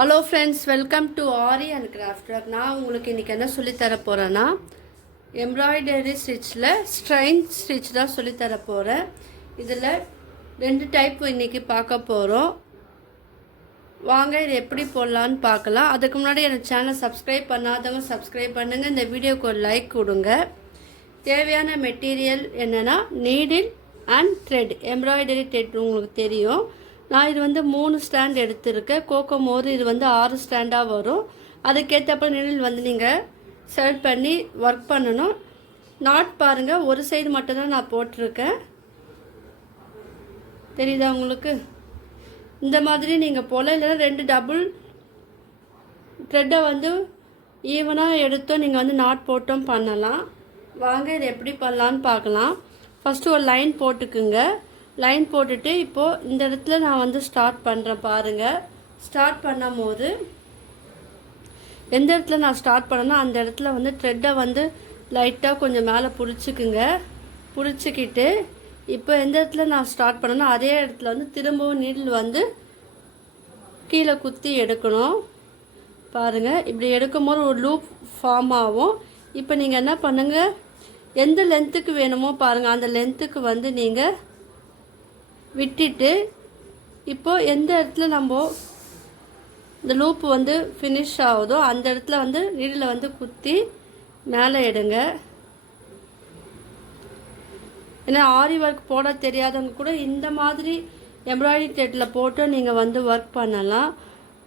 Hello friends, welcome to aari and craft work. நான் உங்களுக்கு இன்றைக்கி என்ன சொல்லித்தர போகிறேன்னா, எம்ப்ராய்டரி ஸ்டிச்சில் ஸ்ட்ரைன் ஸ்டிச் தான் சொல்லித்தர போகிறேன். இதில் 2 டைப் இன்றைக்கி பார்க்க போகிறோம். வாங்க இது எப்படி போடலான்னு பார்க்கலாம். அதுக்கு முன்னாடி எனக்கு சேனல் சப்ஸ்கிரைப் பண்ணாதவங்க சப்ஸ்கிரைப் பண்ணுங்கள். இந்த வீடியோக்கு ஒரு லைக் கொடுங்க. தேவையான மெட்டீரியல் என்னென்னா, needle and thread. Embroidery thread உங்களுக்கு தெரியும். நான் இது 3 ஸ்டாண்ட் எடுத்திருக்கேன். கோகோமோர் இது 6 ஸ்டாண்டாக வரும். அதுக்கேற்றப்ப நீடில் நீங்கள் செலக்ட் பண்ணி ஒர்க் பண்ணணும். நாட் பாருங்கள், ஒரு சைடு மட்டும்தான் நான் போட்டிருக்கேன். தெரியுதா உங்களுக்கு? இந்த மாதிரி நீங்கள் போல, இல்லைன்னா 2 டபுள் த்ரெட்டை ஈவனாக எடுத்தோம் நீங்கள் நாட் போட்டும் பண்ணலாம். வாங்க இது எப்படி பண்ணலான்னு பார்க்கலாம். ஃபஸ்ட்டு ஒரு லைன் போட்டுக்குங்க. லைன் போட்டுட்டு இப்போது இந்த இடத்துல நான் ஸ்டார்ட் பண்ணுறேன் பாருங்கள். ஸ்டார்ட் பண்ணும் போது எந்த இடத்துல நான் ஸ்டார்ட் பண்ணேன்னா அந்த இடத்துல த்ரெட்டை லைட்டாக கொஞ்சம் மேலே பிடிச்சிக்குங்க. பிடிச்சிக்கிட்டு இப்போ எந்த இடத்துல நான் ஸ்டார்ட் பண்ணேன்னா அதே இடத்துல திரும்பவும் நீடில் கீழே குத்தி எடுக்கணும். பாருங்கள், இப்படி எடுக்கும்போது ஒரு லூப் ஃபார்ம் ஆகும். இப்போ நீங்கள் என்ன பண்ணுங்கள், எந்த லென்த்துக்கு வேணுமோ பாருங்கள், அந்த லென்த்துக்கு நீங்கள் விட்டுட்டு இப்போது எந்த இடத்துல நம்ம இந்த லூப்பு ஃபினிஷ் ஆகுதோ அந்த இடத்துல நீடில் குத்தி மேலே எடுங்க. ஏன்னா ஆரி ஒர்க் போட தெரியாதவங்க கூட இந்த மாதிரி எம்ப்ராய்டரி த்ரெட்டில் போட்டு நீங்கள் ஒர்க் பண்ணலாம்.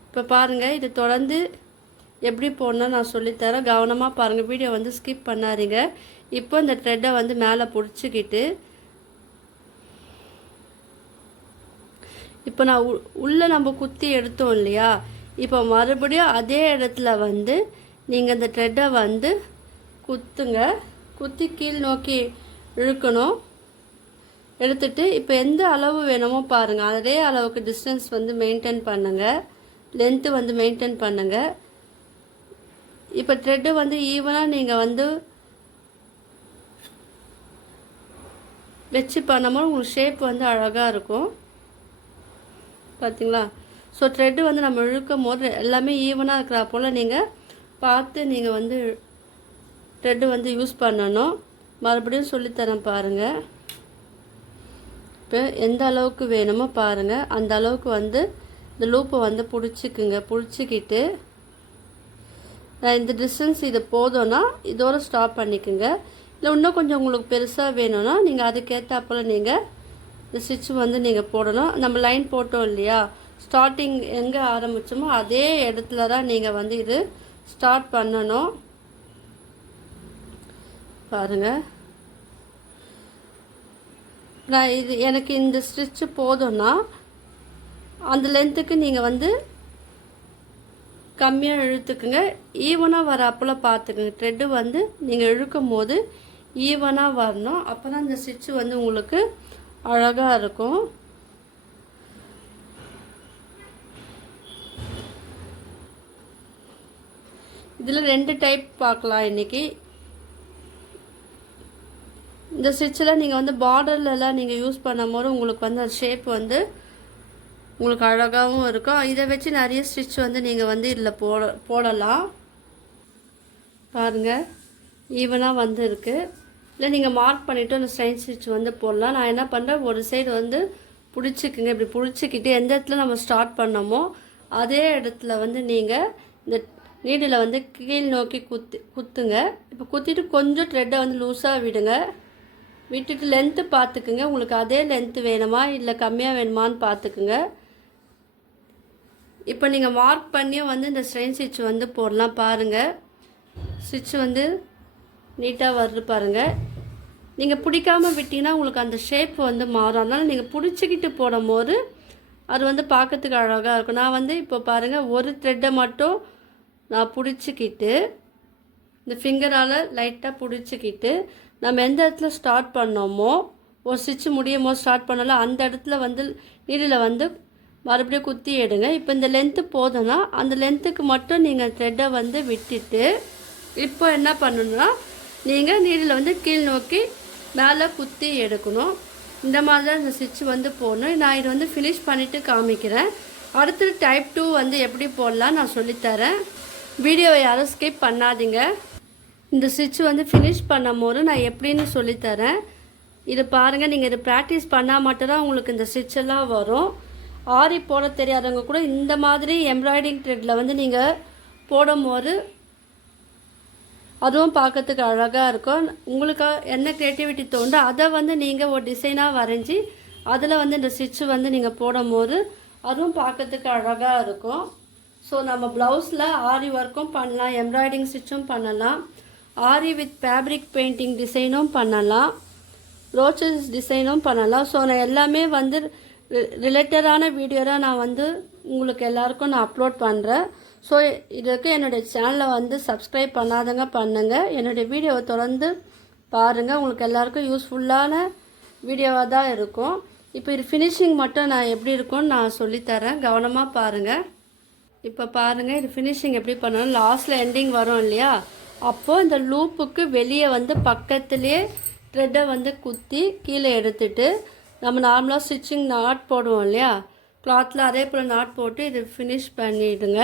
இப்போ பாருங்கள், இது தொடர்ந்து எப்படி போடணும்னு நான் சொல்லித்தரேன். கவனமாக பாருங்கள், வீடியோ ஸ்கிப் பண்ணாதீங்க. இப்போ இந்த த்ரெட்டை மேலே பிடிச்சிக்கிட்டு இப்போ நான் உள்ளே நம்ம குத்தி எடுத்தோம் இல்லையா, இப்போ மறுபடியும் அதே இடத்துல நீங்கள் இந்த த்ரெட்டை குத்துங்க. குத்தி கீழ் நோக்கி இழுக்கணும். எடுத்துட்டு இப்போ எந்த அளவு வேணுமோ பாருங்கள், அதே அளவுக்கு டிஸ்டன்ஸ் மெயின்டைன் பண்ணுங்கள். லென்த்து மெயின்டைன் பண்ணுங்கள். இப்போ த்ரெட்டு ஈவனாக நீங்கள் வச்சு பண்ணும்போது உங்களுக்கு ஷேப் அழகாக இருக்கும். பார்த்தீங்களா? ஸோ த்ரெட்டு நம்ம இழுக்கும் போது எல்லாமே ஈவனாக இருக்கிறா போல் நீங்கள் பார்த்து நீங்கள் த்ரெட்டு யூஸ் பண்ணணும். மறுபடியும் சொல்லித்தரேன் பாருங்கள். இப்போ எந்த அளவுக்கு வேணுமோ பாருங்கள், அந்த அளவுக்கு இந்த லூப்பை பிடிச்சிக்குங்க. பிடிச்சிக்கிட்டு இந்த டிஸ்டன்ஸ் இது போதும்னா இதோடு ஸ்டாப் பண்ணிக்கோங்க. இல்லை இன்னும் கொஞ்சம் உங்களுக்கு பெருசாக வேணும்னா நீங்கள் அதுக்கேற்றாப்பில் நீங்கள் இந்த ஸ்டிச் நீங்கள் போடணும். நம்ம லைன் போட்டோம் இல்லையா, ஸ்டார்டிங் எங்கே ஆரம்பித்தோமோ அதே இடத்துல தான் நீங்கள் இது ஸ்டார்ட் பண்ணணும். பாருங்கள், நான் இது எனக்கு இந்த ஸ்டிச்சு போதும்னா அந்த லென்த்துக்கு நீங்கள் கம்மியாக இழுத்துக்குங்க. ஈவனாக வர அப்போலாம் பார்த்துக்குங்க. த்ரெட்டு நீங்கள் இழுக்கும் போது ஈவனாக வரணும். அப்போ தான் இந்த ஸ்டிச்சு உங்களுக்கு அழகாக இருக்கும். இதில் 2 டைப் பார்க்கலாம் இன்றைக்கி. இந்த ஸ்டிச்சில் நீங்கள் பார்டர்லலாம் நீங்கள் யூஸ் பண்ணும் போது உங்களுக்கு அந்த ஷேப் உங்களுக்கு அழகாகவும் இருக்கும். இதை வச்சு நிறைய ஸ்டிச் நீங்கள் இதில் போடலாம். பாருங்கள், ஈவனாக இருக்குது. இல்லை நீங்கள் மார்க் பண்ணிவிட்டு அந்த ஸ்ட்ரைன் ஸ்டிச் போடலாம். நான் என்ன பண்ணுறேன், ஒரு சைடு பிடிச்சிக்குங்க. இப்படி பிடிச்சிக்கிட்டு எந்த இடத்துல நம்ம ஸ்டார்ட் பண்ணோமோ அதே இடத்துல நீங்கள் இந்த நீடில் கீழ் நோக்கி குத்துங்க. இப்போ குத்திட்டு கொஞ்சம் த்ரெட்டை லூஸாக விடுங்க. விட்டுட்டு லென்த்து பார்த்துக்குங்க. உங்களுக்கு அதே லென்த்து வேணுமா இல்லை கம்மியாக வேணுமான்னு பார்த்துக்குங்க. இப்போ நீங்கள் மார்க் பண்ணியும் இந்த ஸ்ட்ரைன் ஸ்டிச் போடலாம். பாருங்கள், ஸ்டிச் நீட்டாக வருது பாருங்கள். நீங்கள் பிடிக்காமல் விட்டிங்கன்னா உங்களுக்கு அந்த ஷேப் மாறும். அதனால் நீங்கள் பிடிச்சிக்கிட்டு போடும்போது அது பார்க்கறதுக்கு அழகாக இருக்கும். நான் இப்போ பாருங்கள், ஒரு த்ரெட்டை மட்டும் நான் பிடிச்சிக்கிட்டு இந்த ஃபிங்கரால் லைட்டாக பிடிச்சிக்கிட்டு நம்ம எந்த இடத்துல ஸ்டார்ட் பண்ணோமோ, ஒரு ஸ்டிச் முடியும் போது ஸ்டார்ட் பண்ணலாம் அந்த இடத்துல நீடில் மறுபடியும் குத்தி எடுங்க. இப்போ இந்த லென்த்து போதும்னா அந்த லென்த்துக்கு மட்டும் நீங்கள் த்ரெட்டை விட்டுட்டு இப்போ என்ன பண்ணணுன்னா நீங்கள் நீடில் கீழ் நோக்கி மேலே குத்தி எடுக்கணும். இந்த மாதிரி தான் இந்த ஸ்டிச் போடணும். நான் இது ஃபினிஷ் பண்ணிவிட்டு காமிக்கிறேன். அடுத்தது டைப் 2 வந்து எப்படி போடலாம் நான் சொல்லித்தரேன். வீடியோவை யாரும் ஸ்கிப் பண்ணாதீங்க. இந்த ஸ்டிச் வந்து ஃபினிஷ் பண்ணும் போது நான் எப்படின்னு சொல்லித்தரேன். இது பாருங்கள், நீங்கள் இது ப்ராக்டிஸ் பண்ணால் மட்டும்தான் உங்களுக்கு இந்த ஸ்டிச்செல்லாம் வரும். ஆரி போட தெரியாதவங்க கூட இந்த மாதிரி எம்ப்ராய்டிங் த்ரெட்டில் வந்து நீங்கள் போடும்போது அதுவும் பார்க்கறதுக்கு அழகாக இருக்கும். உங்களுக்கு என்ன க்ரியேட்டிவிட்டி தோணுதோ அதை வந்து நீங்கள் ஒரு டிசைனாக வரைஞ்சி அதில் வந்து இந்த ஸ்டிச்சு வந்து நீங்கள் போடும்போது அதுவும் பார்க்கறதுக்கு அழகாக இருக்கும். ஸோ நம்ம ப்ளவுஸில் ஆரி ஒர்க்கும் பண்ணலாம், எம்ப்ராய்டிங் ஸ்டிச்சும் பண்ணலாம், ஆரி வித் ஃபேப்ரிக் பெயிண்டிங் டிசைனும் பண்ணலாம், ரோச்சஸ் டிசைனும் பண்ணலாம். ஸோ நான் எல்லாமே வந்து ரிலேட்டடான வீடியோவாக நான் வந்து உங்களுக்கு எல்லாருக்கும் நான் அப்லோட் பண்ணுறேன். ஸோ இதுக்கு என்னுடைய சேனலை வந்து சப்ஸ்கிரைப் பண்ணாதவங்க பண்ணுங்கள். என்னுடைய வீடியோவை தொடர்ந்து பாருங்கள், உங்களுக்கு எல்லாருக்கும் யூஸ்ஃபுல்லான வீடியோவாக தான் இருக்கும். இப்போ இது ஃபினிஷிங் மட்டும் நான் எப்படி இருக்கும்னு நான் சொல்லித்தரேன், கவனமாக பாருங்கள். இப்போ பாருங்கள், இது ஃபினிஷிங் எப்படி பண்ணணும். லாஸ்ட்டில் எண்டிங் வரும் இல்லையா, அப்போது இந்த லூப்புக்கு வெளியே வந்து பக்கத்துலேயே த்ரெட்டை வந்து குத்தி கீழே எடுத்துட்டு நம்ம நார்மலாக ஸ்டிச்சிங் நாட் போடுவோம் இல்லையா கிளாத்தில், அதே போல் நாட் போட்டு இது ஃபினிஷ் பண்ணிவிடுங்க.